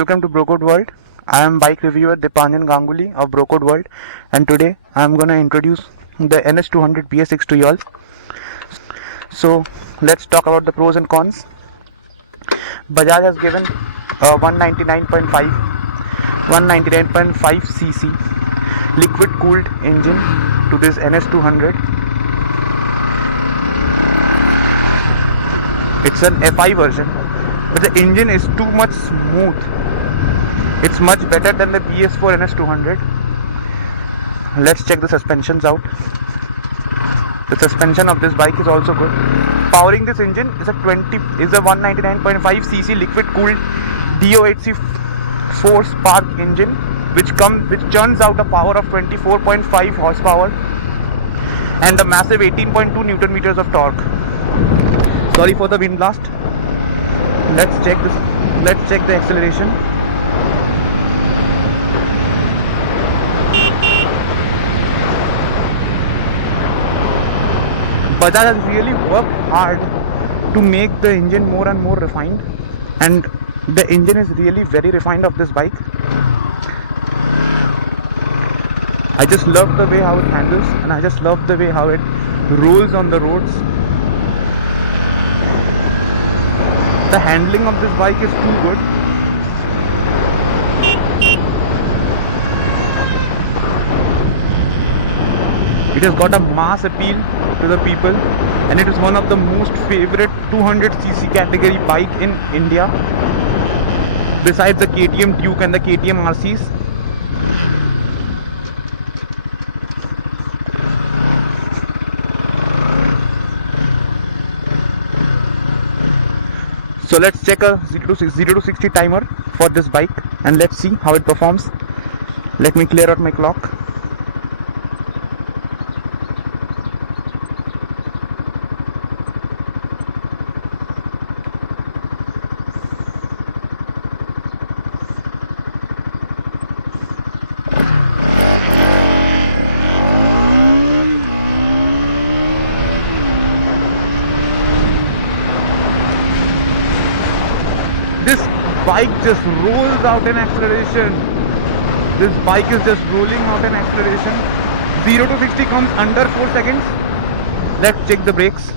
Welcome to Brocode World. I am bike reviewer Dipanjan Ganguly of Brocode World, and today I am gonna introduce the NS200 BS6 to y'all. So let's talk about the pros and cons. Bajaj has given a 199.5 cc liquid cooled engine to this NS200. It's an FI version, but the engine is too much smooth. It's much better than the BS4 NS200. Let's check the suspensions out. The suspension of this bike is also good. Powering this engine is a 199.5 cc liquid cooled DO8C4 Spark engine, which churns out a power of 24.5 horsepower and a massive 18.2 Newton meters of torque. Sorry for the wind blast. Let's check the acceleration. Bajaj has really worked hard to make the engine more and more refined, and the engine is really very refined of this bike. I just love the way how it handles, and I just love the way how it rolls on the roads. The handling of this bike is too good. It has got a mass appeal to the people, and it is one of the most favorite 200cc category bike in India, besides the KTM Duke and the KTM RCs. So let's check a 0 to 60 timer for this bike, and let's see how it performs. Let me clear out my clock. This bike just rolls out an acceleration. This bike is just rolling out an acceleration. 0 to 60 comes under 4 seconds. Let's check the brakes.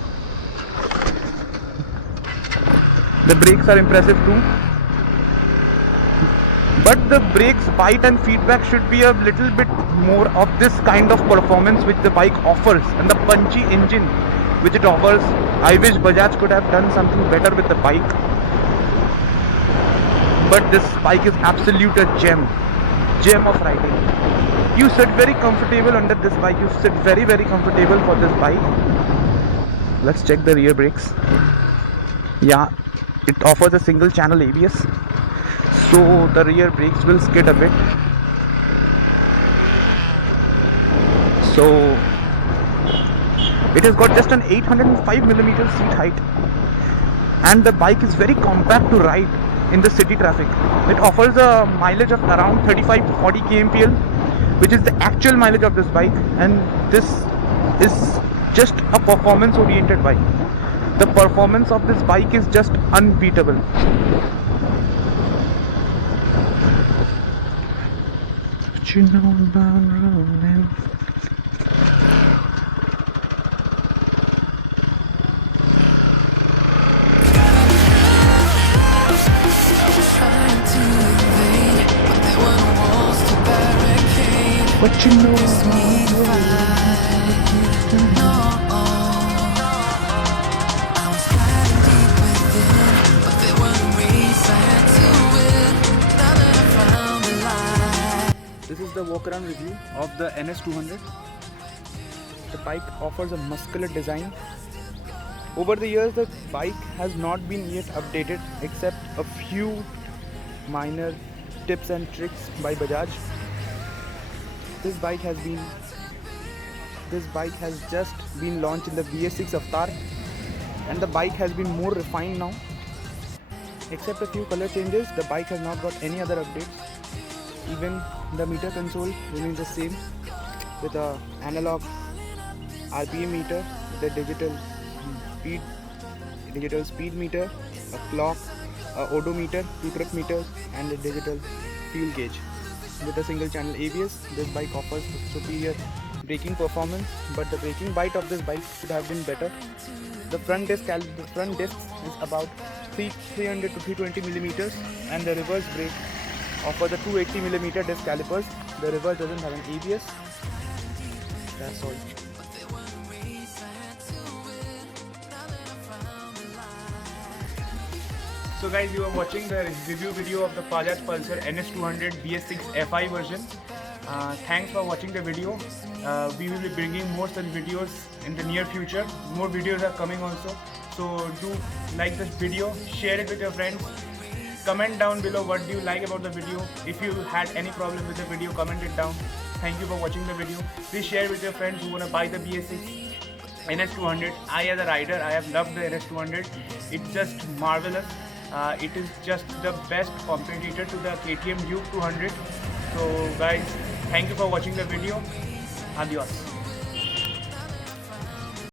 The brakes are impressive too. But the brakes bite and feedback should be a little bit more of this kind of performance which the bike offers, and the punchy engine which it offers. I wish Bajaj could have done something better with the bike. But this bike is absolute a gem of riding. You sit very comfortable under this bike. You sit very comfortable for this bike. Let's check the rear brakes. Yeah, it offers a single channel ABS, so the rear brakes will skid a bit. So it has got just an 805mm seat height, and the bike is very compact to ride in the city traffic. It offers a mileage of around 35 to 40 kmpl, which is the actual mileage of this bike, and this is just a performance oriented bike. The performance of this bike is just unbeatable. But you know about rolling. But you know This is the walk around review of the NS200. The bike offers a muscular design. Over the years, the bike has not been yet updated except a few minor tips and tricks by Bajaj. This bike has just been launched in the BS6 Avatar, and the bike has been more refined now. Except a few color changes, the bike has not got any other updates. Even the meter console remains the same, with a analog RPM meter, the digital speed meter, a clock, a odometer, 2 trip meters, and a digital fuel gauge. With a single channel ABS, this bike offers superior braking performance, but the braking bite of this bike should have been better. The front disc is about 300 to 320 millimeters, and the reverse brake offers the 280 millimeter disc calipers. The reverse doesn't have an ABS. That's all. So guys, you are watching the review video of the Bajaj Pulsar NS200 BS6 FI version. Thanks for watching the video. We will be bringing more such videos in the near future. More videos are coming also. So do like this video, share it with your friends. Comment down below what do you like about the video. If you had any problem with the video, comment it down. Thank you for watching the video. Please share with your friends who want to buy the BS6 NS200. I as a rider, I have loved the NS200. It's just marvelous. It is just the best competitor to the KTM Duke 200. So guys, thank you for watching the video. Adios.